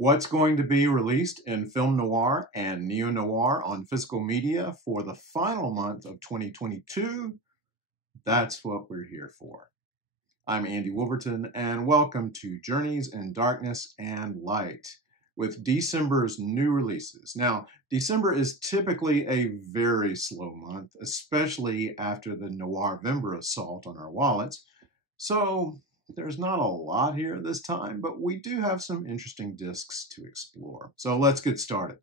What's going to be released in Film Noir and Neo-Noir on physical media for the final month of 2022? That's what we're here for. I'm Andy Wolverton, and welcome to Journeys in Darkness and Light with December's new releases. Now, December is typically a very slow month, especially after the Noir-Vember assault on our wallets. So there's not a lot here this time, but we do have some interesting discs to explore. So let's get started.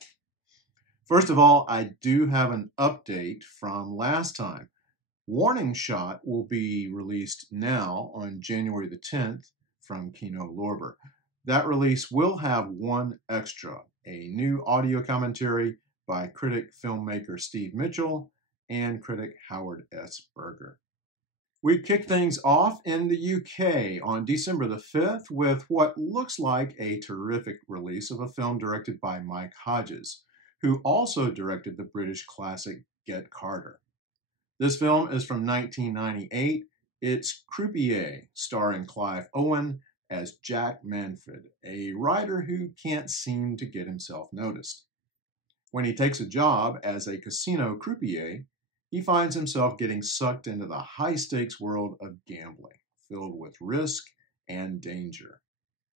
First of all, I do have an update from last time. Warning Shot will be released now on January the 10th from Kino Lorber. That release will have one extra, a new audio commentary by critic filmmaker Steve Mitchell and critic Howard S. Berger. We kick things off in the UK on December the 5th with what looks like a terrific release of a film directed by Mike Hodges, who also directed the British classic Get Carter. This film is from 1998. It's Croupier, starring Clive Owen as Jack Manfred, a writer who can't seem to get himself noticed. When he takes a job as a casino croupier, he finds himself getting sucked into the high-stakes world of gambling, filled with risk and danger.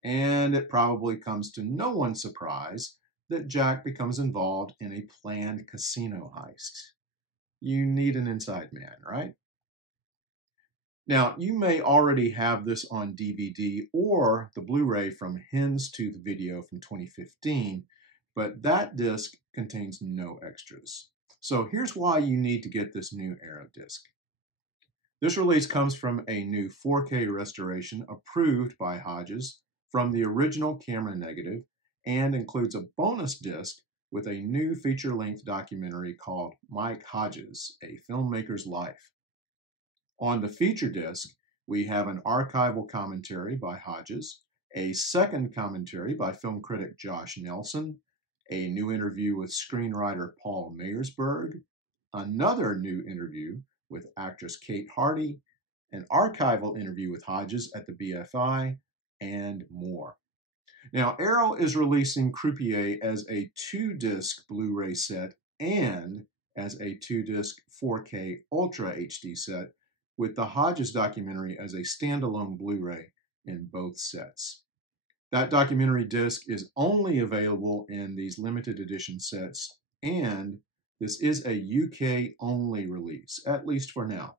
And it probably comes to no one's surprise that Jack becomes involved in a planned casino heist. You need an inside man, right? Now, you may already have this on DVD or the Blu-ray from Hen's Tooth Video from 2015, but that disc contains no extras. So here's why you need to get this new Arrow disc. This release comes from a new 4K restoration approved by Hodges from the original camera negative and includes a bonus disc with a new feature-length documentary called Mike Hodges, A Filmmaker's Life. On the feature disc, we have an archival commentary by Hodges, a second commentary by film critic Josh Nelson, a new interview with screenwriter Paul Meyersberg, another new interview with actress Kate Hardy, an archival interview with Hodges at the BFI, and more. Now, Arrow is releasing Croupier as a 2-disc Blu-ray set and as a 2-disc 4K Ultra HD set, with the Hodges documentary as a standalone Blu-ray in both sets. That documentary disc is only available in these limited edition sets, and this is a UK-only release, at least for now.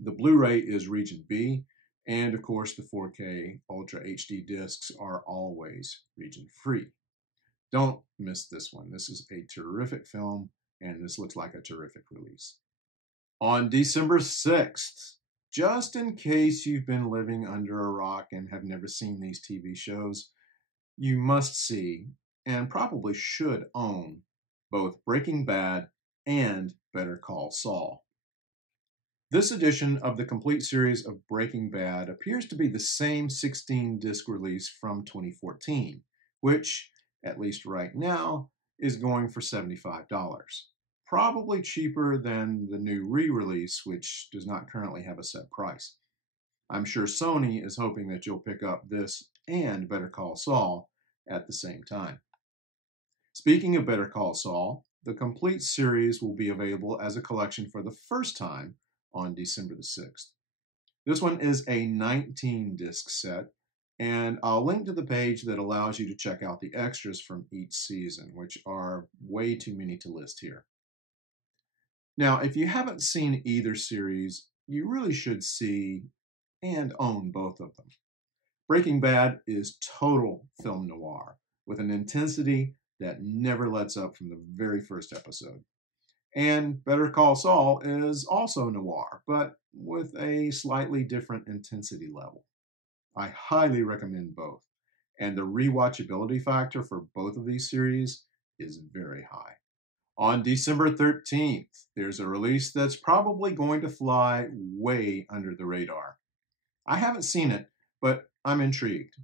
The Blu-ray is Region B, and of course the 4K Ultra HD discs are always region free. Don't miss this one. This is a terrific film, and this looks like a terrific release. On December 6th, just in case you've been living under a rock and have never seen these TV shows, you must see, and probably should own, both Breaking Bad and Better Call Saul. This edition of the complete series of Breaking Bad appears to be the same 16-disc release from 2014, which, at least right now, is going for $75. Probably cheaper than the new re-release, which does not currently have a set price. I'm sure Sony is hoping that you'll pick up this and Better Call Saul at the same time. Speaking of Better Call Saul, the complete series will be available as a collection for the first time on December the 6th. This one is a 19-disc set, and I'll link to the page that allows you to check out the extras from each season, which are way too many to list here. Now, if you haven't seen either series, you really should see and own both of them. Breaking Bad is total film noir, with an intensity that never lets up from the very first episode. And Better Call Saul is also noir, but with a slightly different intensity level. I highly recommend both, and the rewatchability factor for both of these series is very high. On December 13th, there's a release that's probably going to fly way under the radar. I haven't seen it, but I'm intrigued.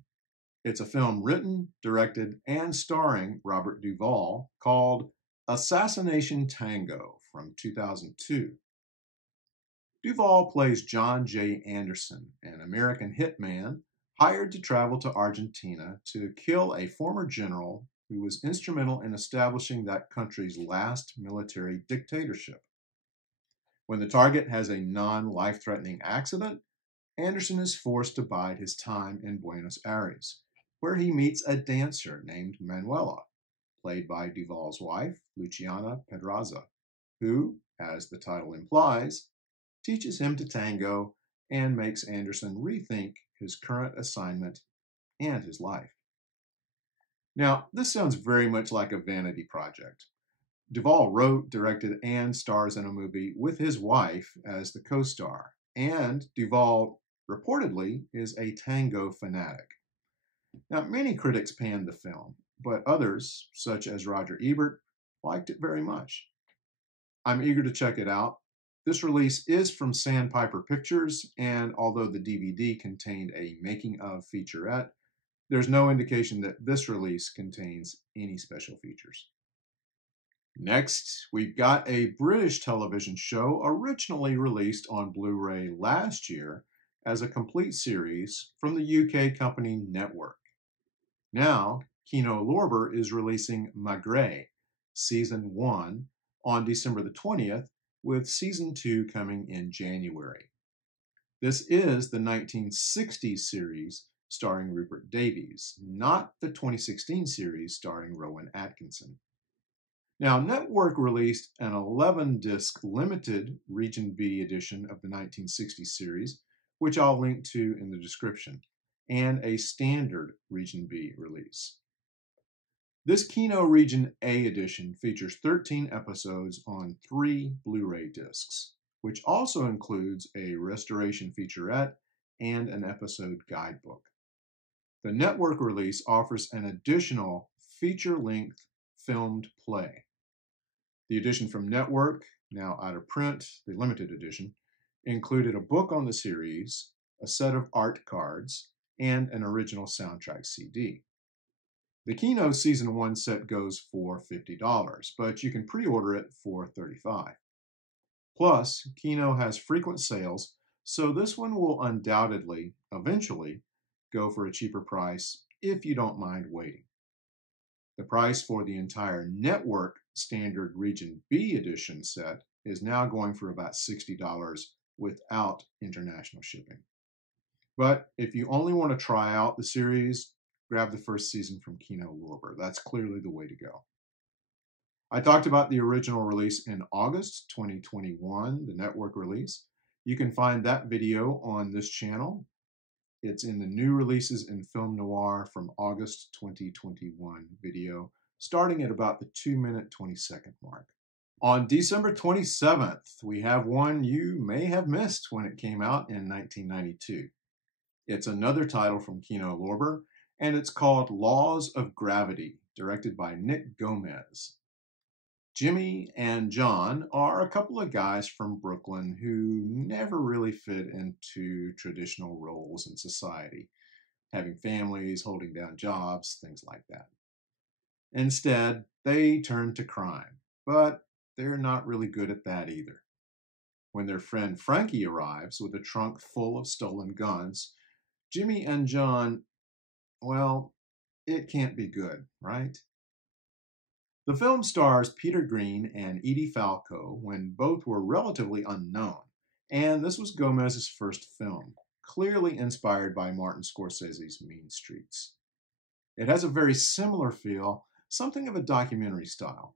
It's a film written, directed, and starring Robert Duvall called Assassination Tango from 2002. Duvall plays John J. Anderson, an American hitman hired to travel to Argentina to kill a former general who was instrumental in establishing that country's last military dictatorship. When the target has a non-life-threatening accident, Anderson is forced to bide his time in Buenos Aires, where he meets a dancer named Manuela, played by Duvall's wife, Luciana Pedraza, who, as the title implies, teaches him to tango and makes Anderson rethink his current assignment and his life. Now, this sounds very much like a vanity project. Duvall wrote, directed, and stars in a movie with his wife as the co-star, and Duvall reportedly is a tango fanatic. Now, many critics panned the film, but others, such as Roger Ebert, liked it very much. I'm eager to check it out. This release is from Sandpiper Pictures, and although the DVD contained a making-of featurette, there's no indication that this release contains any special features. Next, we've got a British television show originally released on Blu-ray last year as a complete series from the UK company Network. Now, Kino Lorber is releasing Maigret, Season 1, on December the 20th, with Season 2 coming in January. This is the 1960s series starring Rupert Davies, not the 2016 series starring Rowan Atkinson. Now, Network released an 11-disc limited Region B edition of the 1960s series, which I'll link to in the description, and a standard Region B release. This Kino Region A edition features 13 episodes on 3 Blu-ray discs, which also includes a restoration featurette and an episode guidebook. The Network release offers an additional feature-length filmed play. The edition from Network, now out of print, the limited edition, included a book on the series, a set of art cards, and an original soundtrack CD. The Kino Season 1 set goes for $50, but you can pre-order it for $35. Plus, Kino has frequent sales, so this one will undoubtedly, eventually, go for a cheaper price if you don't mind waiting. The price for the entire Network Standard Region B edition set is now going for about $60 without international shipping. But if you only want to try out the series, grab the first season from Kino Lorber. That's clearly the way to go. I talked about the original release in August 2021, the Network release. You can find that video on this channel. It's in the new releases in Film Noir from August 2021 video, starting at about the 2-minute 20-second mark. On December 27th, we have one you may have missed when it came out in 1992. It's another title from Kino Lorber, and it's called Laws of Gravity, directed by Nick Gomez. Jimmy and John are a couple of guys from Brooklyn who never really fit into traditional roles in society, having families, holding down jobs, things like that. Instead, they turn to crime, but they're not really good at that either. When their friend Frankie arrives with a trunk full of stolen guns, Jimmy and John, well, it can't be good, right? The film stars Peter Green and Edie Falco when both were relatively unknown, and this was Gomez's first film, clearly inspired by Martin Scorsese's Mean Streets. It has a very similar feel, something of a documentary style.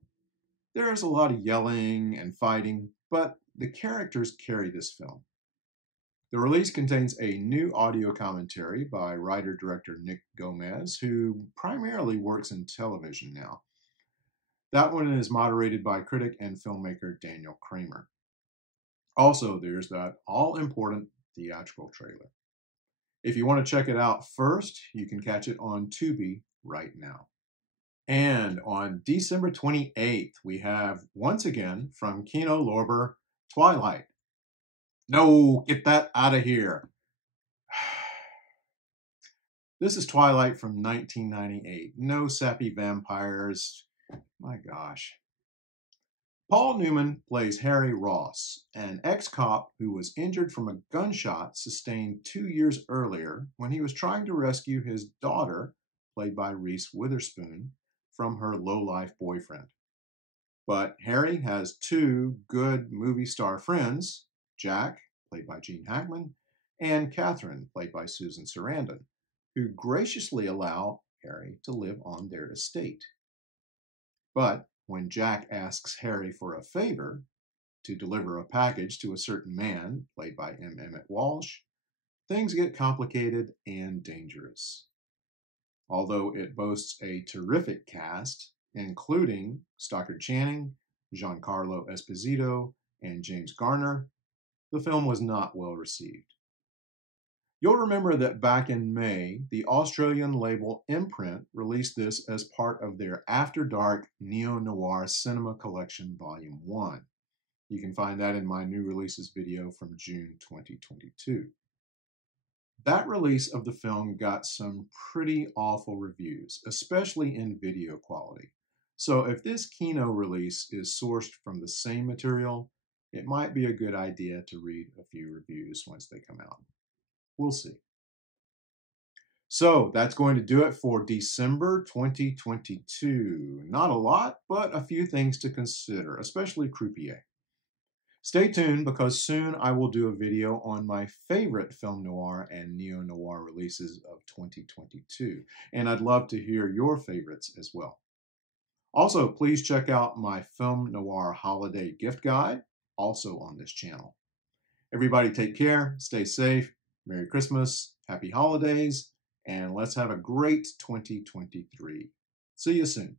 There is a lot of yelling and fighting, but the characters carry this film. The release contains a new audio commentary by writer-director Nick Gomez, who primarily works in television now. That one is moderated by critic and filmmaker Daniel Kramer. Also, there's that all-important theatrical trailer. If you want to check it out first, you can catch it on Tubi right now. And on December 28th, we have, once again, from Kino Lorber, Twilight. No, get that out of here. This is Twilight from 1998. No sappy vampires. My gosh. Paul Newman plays Harry Ross, an ex-cop who was injured from a gunshot sustained 2 years earlier when he was trying to rescue his daughter, played by Reese Witherspoon, from her low-life boyfriend. But Harry has two good movie star friends, Jack, played by Gene Hackman, and Catherine, played by Susan Sarandon, who graciously allow Harry to live on their estate. But when Jack asks Harry for a favor, to deliver a package to a certain man, played by M. Emmett Walsh, things get complicated and dangerous. Although it boasts a terrific cast, including Stockard Channing, Giancarlo Esposito, and James Garner, the film was not well received. You'll remember that back in May, the Australian label Imprint released this as part of their After Dark Neo-Noir Cinema Collection Volume 1. You can find that in my new releases video from June 2022. That release of the film got some pretty awful reviews, especially in video quality. So if this Kino release is sourced from the same material, it might be a good idea to read a few reviews once they come out. We'll see. So that's going to do it for December 2022. Not a lot, but a few things to consider, especially croupier. Stay tuned because soon I will do a video on my favorite film noir and neo-noir releases of 2022, and I'd love to hear your favorites as well. Also, please check out my Film Noir Holiday Gift Guide, also on this channel. Everybody take care, stay safe, Merry Christmas, Happy Holidays, and let's have a great 2023. See you soon.